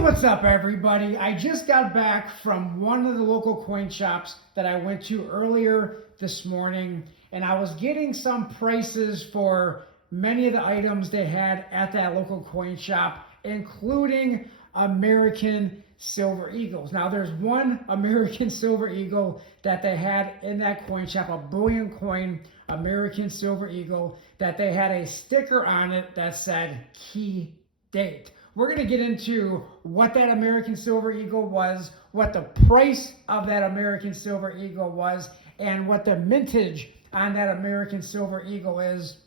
What's up, everybody? I just got back from one of the local coin shops that I went to earlier this morning, and I was getting some prices for many of the items they had at that local coin shop, including American Silver Eagles. Now, there's one American Silver Eagle that they had in that coin shop, a bullion coin American Silver Eagle, that they had a sticker on it that said key date. We're going to get into what that American Silver Eagle was, what the price of that American Silver Eagle was, and what the mintage on that American Silver Eagle is.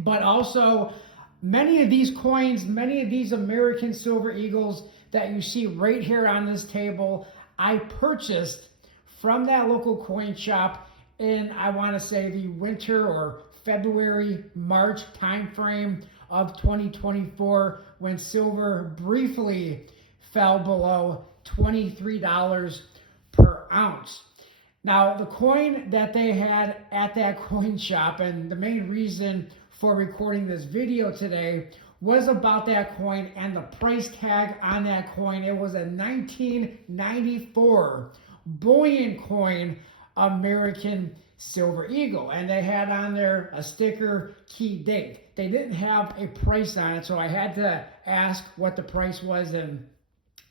But also, many of these coins, many of these American Silver Eagles that you see right here on this table, I purchased from that local coin shop in, I want to say, the winter or February, March timeframe of 2024, when silver briefly fell below $23 per ounce. Now, the coin that they had at that coin shop, and the main reason for recording this video today, was about that coin and the price tag on that coin. It was a 1994 bullion coin American Silver Eagle, and they had on there a sticker key date. They didn't have a price on it, so I had to ask what the price was, and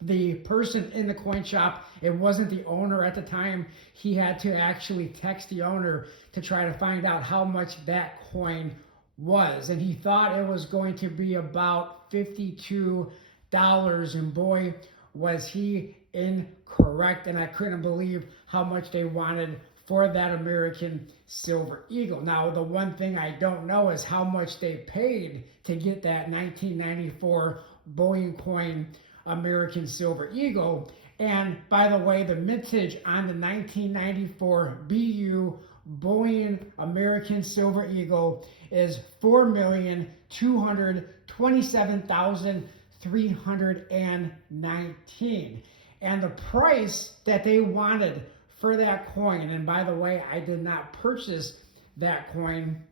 the person in the coin shop, it wasn't the owner at the time, he had to actually text the owner to try to find out how much that coin was, and he thought it was going to be about $52, and boy, was he incorrect. And I couldn't believe how much they wanted for that American Silver Eagle. Now, the one thing I don't know is how much they paid to get that 1994 bullion coin American Silver Eagle. And by the way, the mintage on the 1994 BU bullion American Silver Eagle is 4,227,319. And the price that they wanted for that coin, and by the way, I did not purchase that coin,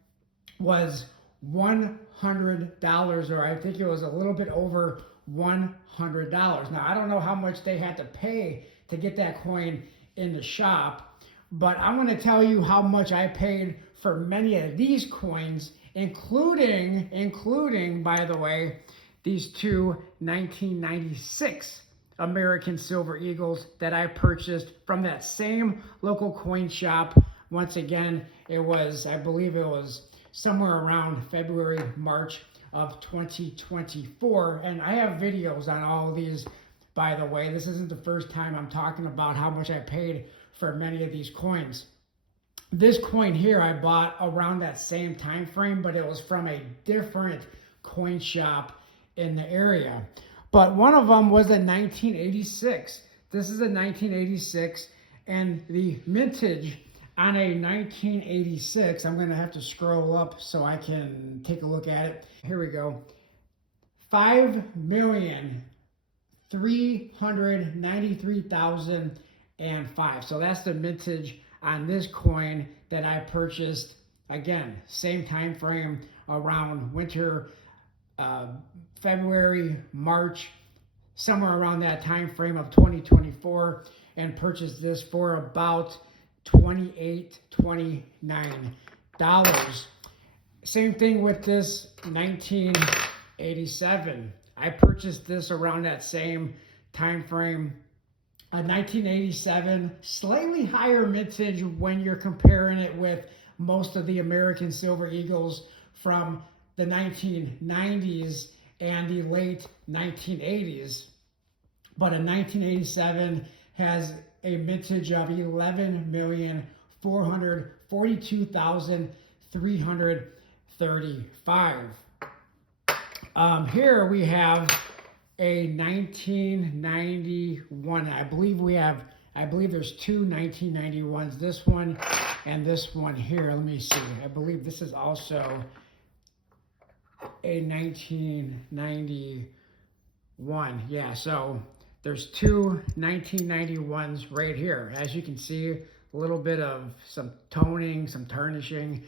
was $100, or I think it was a little bit over $100. Now, I don't know how much they had to pay to get that coin in the shop, but I'm going to tell you how much I paid for many of these coins, including, by the way, these two 1996 American Silver Eagles that I purchased from that same local coin shop. Once again, it was, I believe it was somewhere around February, March of 2024. And I have videos on all of these, by the way. This isn't the first time I'm talking about how much I paid for many of these coins. This coin here I bought around that same time frame, but it was from a different coin shop in the area. But one of them was a 1986. This is a 1986, and the mintage on a 1986, I'm going to have to scroll up so I can take a look at it. Here we go. 5,393,005. So that's the mintage on this coin that I purchased. Again, same time frame, around winter, February, March, somewhere around that time frame of 2024, and purchased this for about $28, $29. Same thing with this 1987. I purchased this around that same time frame. A 1987, slightly higher mintage when you're comparing it with most of the American Silver Eagles from the 1990s and the late 1980s. But a 1987 has a mintage of 11,442,335. Here we have a 1991. I believe there's two 1991s. This one and this one here. Let me see. I believe this is also a 1991. Yeah, so there's two 1991s right here. As you can see, a little bit of some toning, some turnishing.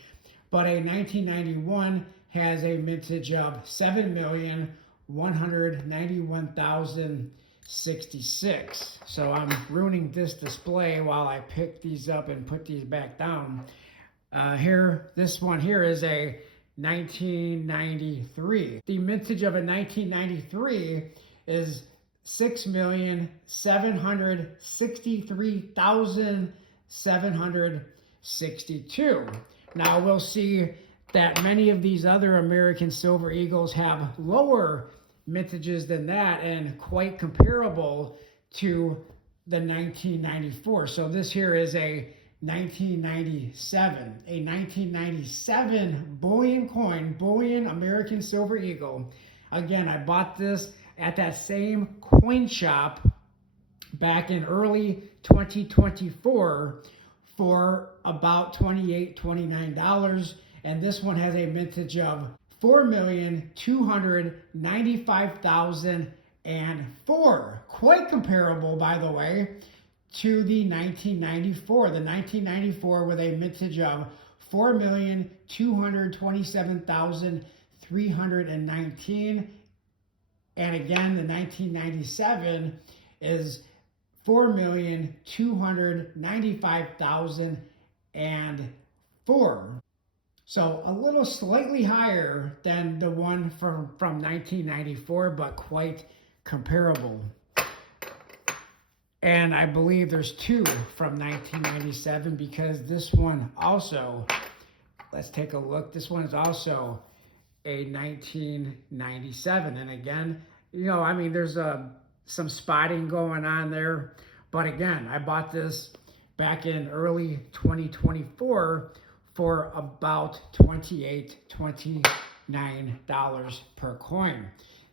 But a 1991 has a mintage of 7,191,000 66. So I'm ruining this display while I pick these up and put these back down. This one here is a 1993. The mintage of a 1993 is 6,763,762. Now we'll see that many of these other American Silver Eagles have lower mintages than that and quite comparable to the 1994. So this here is a 1997, a 1997 bullion coin, bullion American Silver Eagle. Again, I bought this at that same coin shop back in early 2024 for about $28, $29. And this one has a mintage of 4,295,004. Quite comparable, by the way, to the 1994. The 1994 with a mintage of 4,227,319. And again, the 1997 is 4,295,004. So a little slightly higher than the one from 1994, but quite comparable. And I believe there's two from 1997 because this one also, let's take a look. This one is also a 1997. And again, you know, I mean, there's some spotting going on there. But again, I bought this back in early 2024 for about $28, $29 per coin.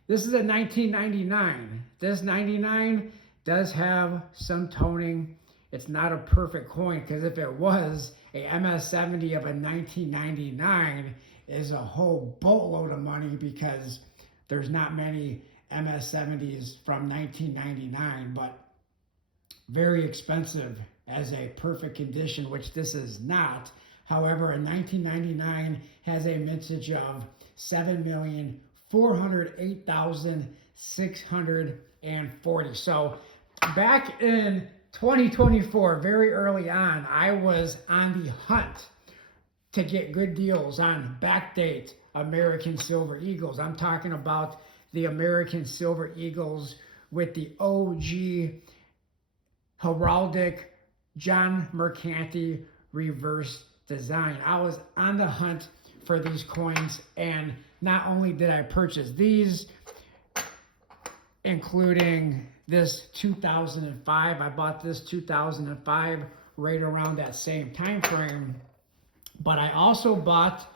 This is a 1999. This 99 does have some toning. It's not a perfect coin because if it was, a MS-70 of a 1999 is a whole boatload of money because there's not many MS-70s from 1999, but very expensive as a perfect condition, which this is not. However, a 1999 has a mintage of 7,408,640. So back in 2024, very early on, I was on the hunt to get good deals on backdate American Silver Eagles. I'm talking about the American Silver Eagles with the OG heraldic John Mercanti reverse design. I was on the hunt for these coins, and not only did I purchase these, including this 2005. I bought this 2005 right around that same time frame, but I also bought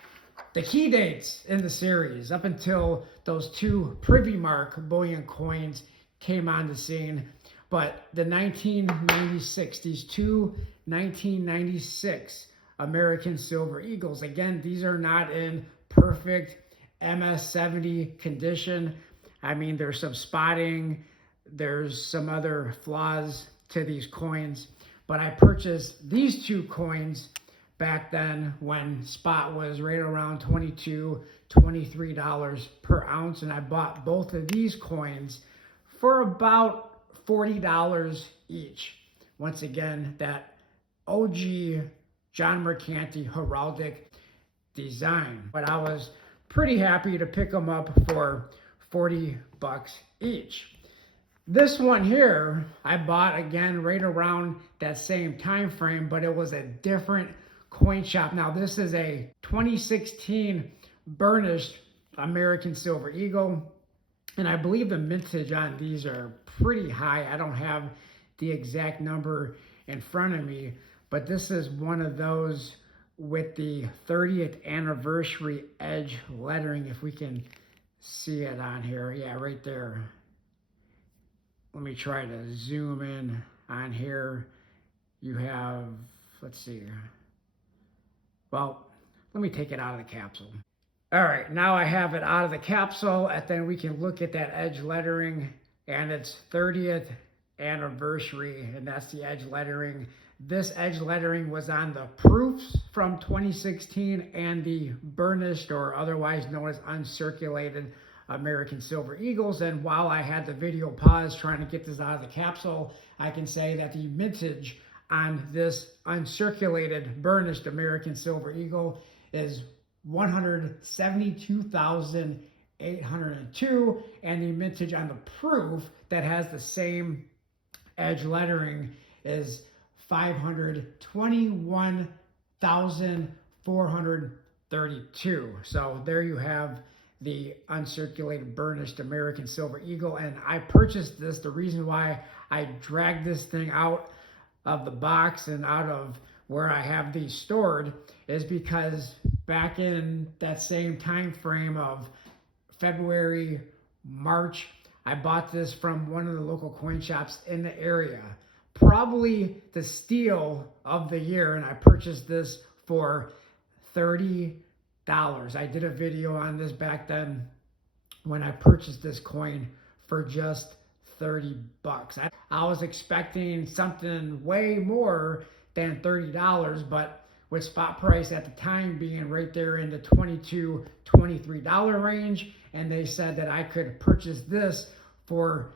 the key dates in the series up until those two Privy Mark bullion coins came on the scene. But the 1996, these two 1996 American Silver Eagles, again, these are not in perfect MS-70 condition. I mean, there's some spotting, there's some other flaws to these coins, but I purchased these two coins back then when spot was right around $22, $23 per ounce, and I bought both of these coins for about $40 each. Once again, that OG John Mercanti heraldic design. But I was pretty happy to pick them up for $40 each. This one here, I bought again right around that same time frame, but it was a different coin shop. Now this is a 2016 burnished American Silver Eagle, and I believe the mintage on these are pretty high. I don't have the exact number in front of me, but this is one of those with the 30th anniversary edge lettering, if we can see it on here. Yeah, right there. Let me try to zoom in on here. You have, let's see. Well, let me take it out of the capsule. All right, now I have it out of the capsule, and then we can look at that edge lettering, and it's 30th anniversary, and that's the edge lettering. This edge lettering was on the proofs from 2016 and the burnished, or otherwise known as uncirculated, American Silver Eagles. And while I had the video paused trying to get this out of the capsule, I can say that the mintage on this uncirculated burnished American Silver Eagle is 172,802, and the mintage on the proof that has the same edge lettering is 521,432. So there you have the uncirculated burnished American Silver Eagle. And I purchased this. The reason why I dragged this thing out of the box and out of where I have these stored is because back in that same time frame of February, March, I bought this from one of the local coin shops in the area. Probably the steal of the year, and I purchased this for $30. I did a video on this back then when I purchased this coin for just $30. I was expecting something way more than $30, but with spot price at the time being right there in the $22, $23 range, and they said that I could purchase this for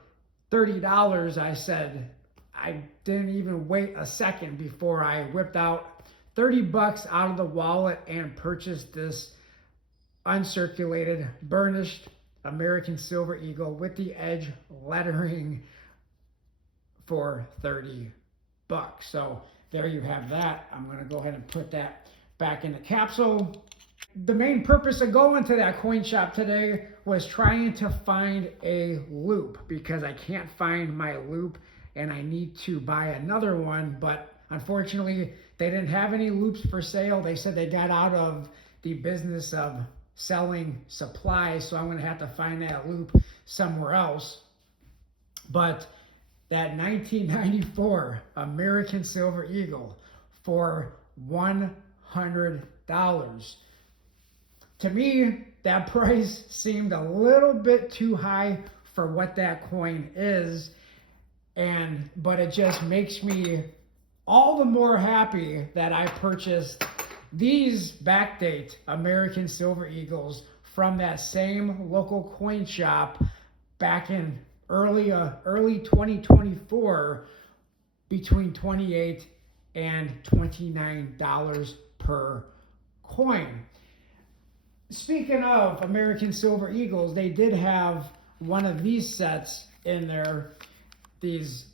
$30, I said, I didn't even wait a second before I whipped out $30 out of the wallet and purchased this uncirculated, burnished American Silver Eagle with the edge lettering for $30. So there you have that. I'm going to go ahead and put that back in the capsule. The main purpose of going to that coin shop today was trying to find a loop because I can't find my loop and I need to buy another one, but unfortunately they didn't have any loops for sale. They said they got out of the business of selling supplies, so I'm going to have to find that loop somewhere else. But that 1994 American Silver Eagle for $100. To me, that price seemed a little bit too high for what that coin is, but it just makes me all the more happy that I purchased these backdate American Silver Eagles from that same local coin shop back in early 2024 between $28 and $29 per coin. Speaking of American Silver Eagles, they did have one of these sets in there, these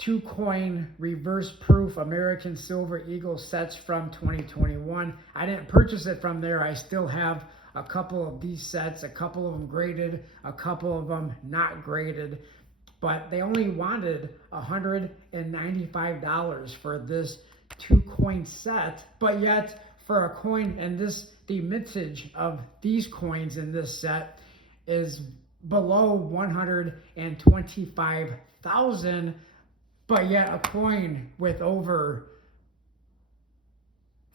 2-coin reverse proof American Silver Eagle sets from 2021. I didn't purchase it from there. I still have a couple of these sets, a couple of them graded, a couple of them not graded, but they only wanted $195 for this 2-coin set. But yet for a coin, and the mintage of these coins in this set is below 125,000, but yet a coin with over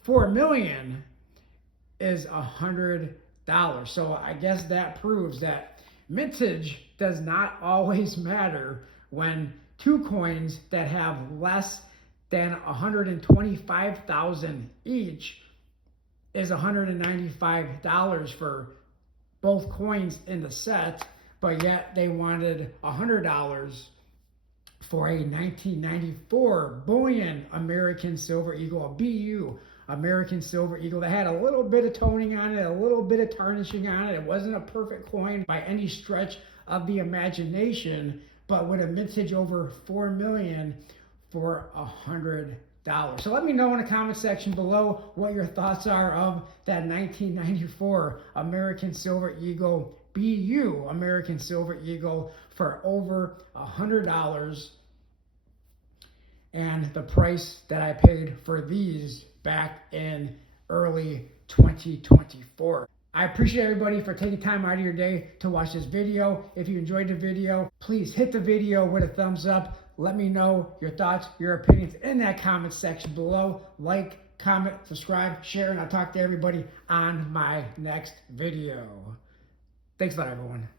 4 million is $100. So I guess that proves that mintage does not always matter when 2 coins that have less than 125,000 each is $195 for both coins in the set, but yet they wanted $100 for a 1994 bullion American Silver Eagle, a BU American Silver Eagle that had a little bit of toning on it, a little bit of tarnishing on it. It wasn't a perfect coin by any stretch of the imagination, but with a mintage over 4 million for $100. So let me know in the comment section below what your thoughts are of that 1994 American Silver Eagle, BU American Silver Eagle for over $100, and the price that I paid for these back in early 2024. I appreciate everybody for taking time out of your day to watch this video. If you enjoyed the video, please hit the video with a thumbs up. Let me know your thoughts, your opinions in that comment section below. Like, comment, subscribe, share, and I'll talk to everybody on my next video. Thanks a lot, everyone.